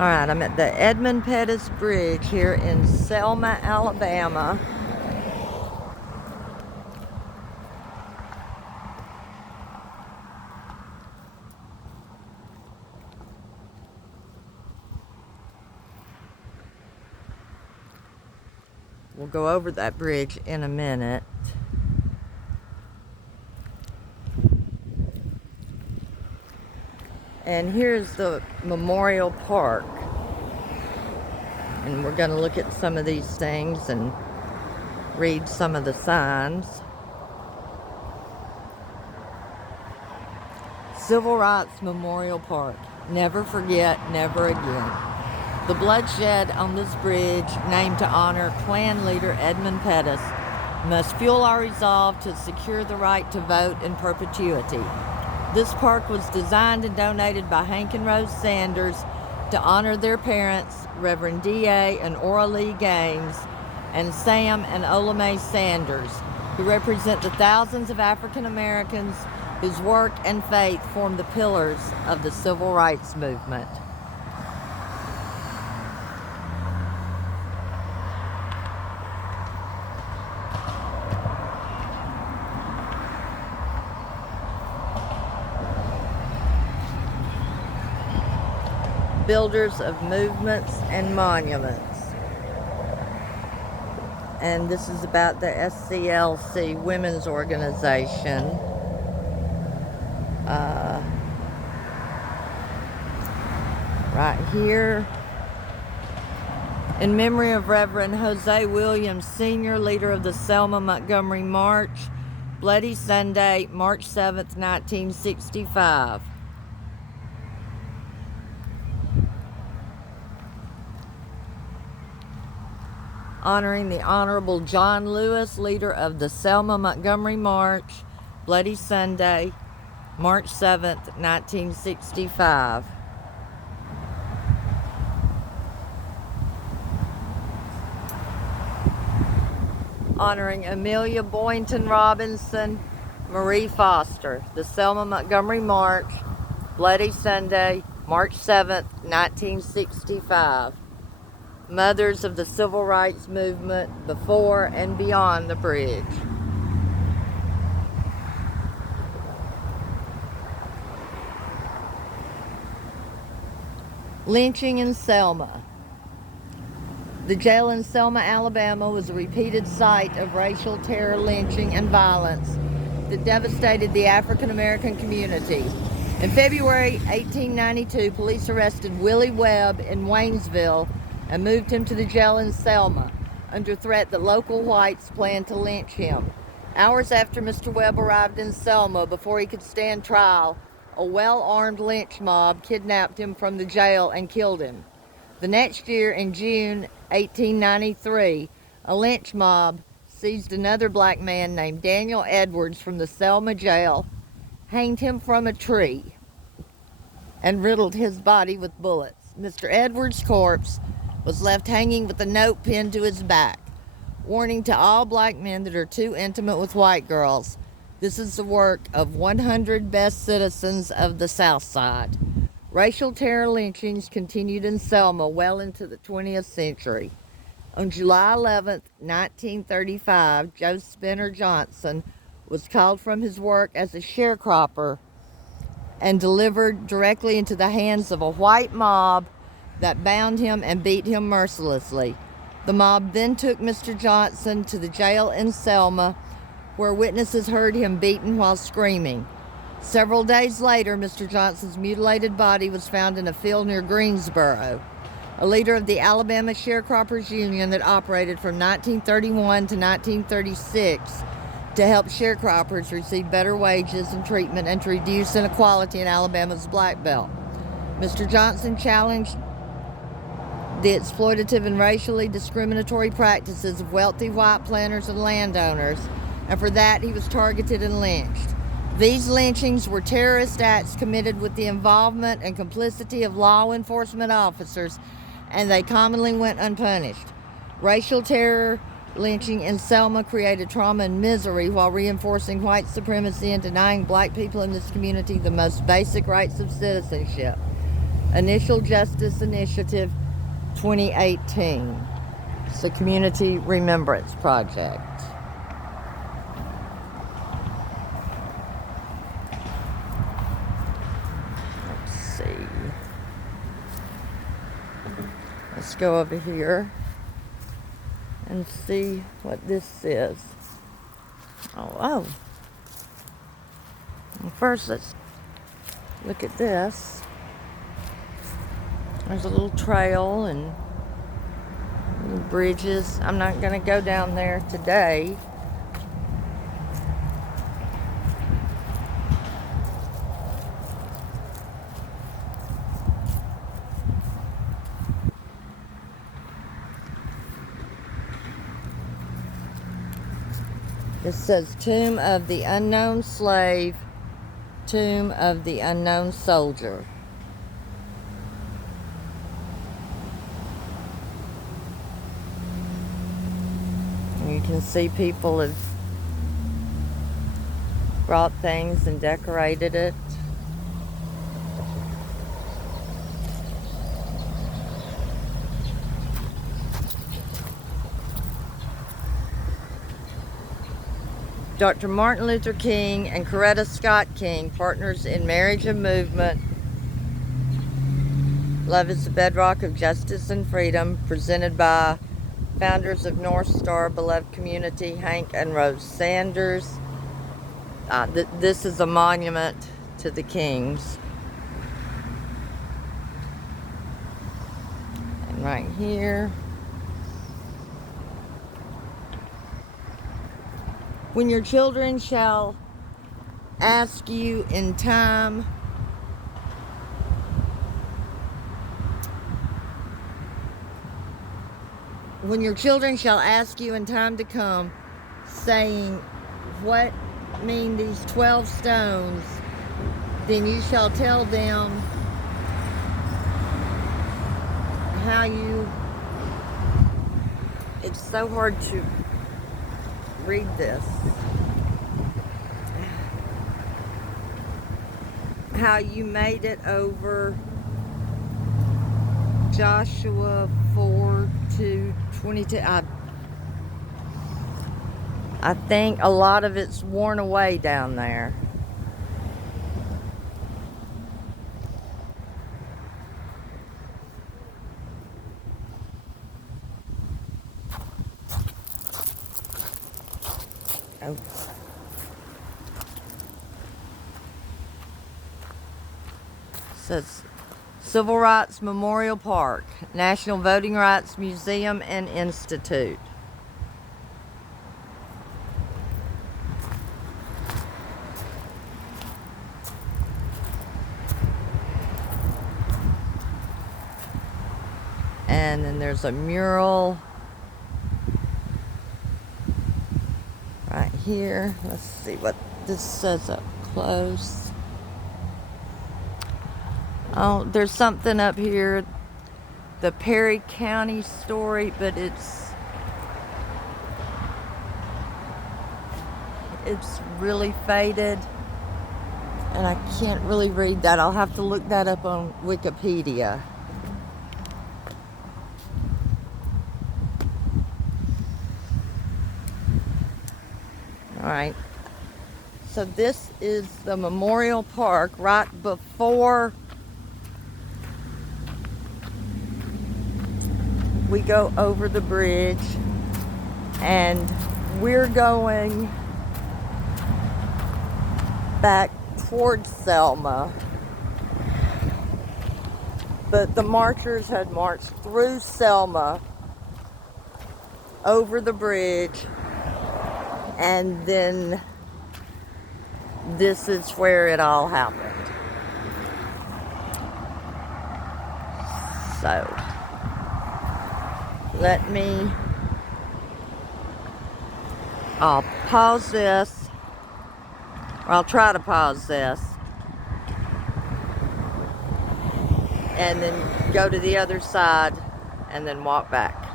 Alright, I'm at the Edmund Pettus Bridge here in Selma, Alabama. We'll go over that bridge in a minute. And here's the Memorial Park. And we're going to look at some of these things and read some of the signs. Civil Rights Memorial Park. Never forget, never again. The bloodshed on this bridge, named to honor Klan leader Edmund Pettus, must fuel our resolve to secure the right to vote in perpetuity. This park was designed and donated by Hank and Rose Sanders to honor their parents, Reverend D.A. and Ora Lee Gaines, and Sam and Ola Mae Sanders, who represent the thousands of African Americans whose work and faith form the pillars of the civil rights movement. Builders of movements and monuments. And this is about the SCLC Women's Organization. Right here, in memory of Reverend Jose Williams Sr., leader of the Selma Montgomery March, Bloody Sunday, March 7th, 1965. Honoring the Honorable John Lewis, leader of the Selma Montgomery March, Bloody Sunday, March 7th, 1965. Honoring Amelia Boynton Robinson, Marie Foster, the Selma Montgomery March, Bloody Sunday, March 7th, 1965. Mothers of the civil rights movement before and beyond the bridge. Lynching in Selma. The jail in Selma, Alabama was a repeated site of racial terror, lynching, and violence that devastated the African American community. In February 1892, police arrested Willie Webb in Waynesville and moved him to the jail in Selma under threat that local whites planned to lynch him. Hours after Mr. Webb arrived in Selma, before he could stand trial, a well-armed lynch mob kidnapped him from the jail and killed him. The next year, in June 1893, a lynch mob seized another black man named Daniel Edwards from the Selma jail, hanged him from a tree, and riddled his body with bullets. Mr. Edwards' corpse was left hanging with a note pinned to his back, warning to all black men that are too intimate with white girls. This is the work of 100 best citizens of the South Side. Racial terror lynchings continued in Selma well into the 20th century. On July 11, 1935, Joe Spinner Johnson was called from his work as a sharecropper and delivered directly into the hands of a white mob that bound him and beat him mercilessly. The mob then took Mr. Johnson to the jail in Selma, where witnesses heard him beaten while screaming. Several days later, Mr. Johnson's mutilated body was found in a field near Greensboro. A leader of the Alabama Sharecroppers Union that operated from 1931 to 1936 to help sharecroppers receive better wages and treatment and to reduce inequality in Alabama's Black Belt. Mr. Johnson challenged the exploitative and racially discriminatory practices of wealthy white planters and landowners, and for that he was targeted and lynched. These lynchings were terrorist acts committed with the involvement and complicity of law enforcement officers, and they commonly went unpunished. Racial terror lynching in Selma created trauma and misery while reinforcing white supremacy and denying black people in this community the most basic rights of citizenship. Initial Justice Initiative 2018. It's a Community Remembrance Project. Let's see. Let's go over here and see what this is. Oh. Well, first, let's look at this. There's a little trail and bridges. I'm not going to go down there today. This says Tomb of the Unknown Slave, Tomb of the Unknown Soldier. And you can see people have brought things and decorated it. Dr. Martin Luther King and Coretta Scott King, partners in marriage and movement. Love is the bedrock of justice and freedom, presented by founders of North Star Beloved Community, Hank and Rose Sanders. This is a monument to the Kings. And right here, when your children shall ask you in time, when your children shall ask you in time to come, saying, what mean these 12 stones? Then you shall tell them how you, it's so hard to read this, how you made it over Joshua 4:2-22. I think a lot of it's worn away down there. Oh. It says Civil Rights Memorial Park, National Voting Rights Museum and Institute. And then there's a mural right here. Let's see what this says up close. Oh, there's something up here, the Perry County story, but it's really faded and I can't really read that. I'll have to look that up on Wikipedia. All right, so this is the Memorial Park right before we go over the bridge, and we're going back towards Selma, but the marchers had marched through Selma, over the bridge, and then this is where it all happened. So I'll pause this, or I'll try to pause this, and then go to the other side and then walk back.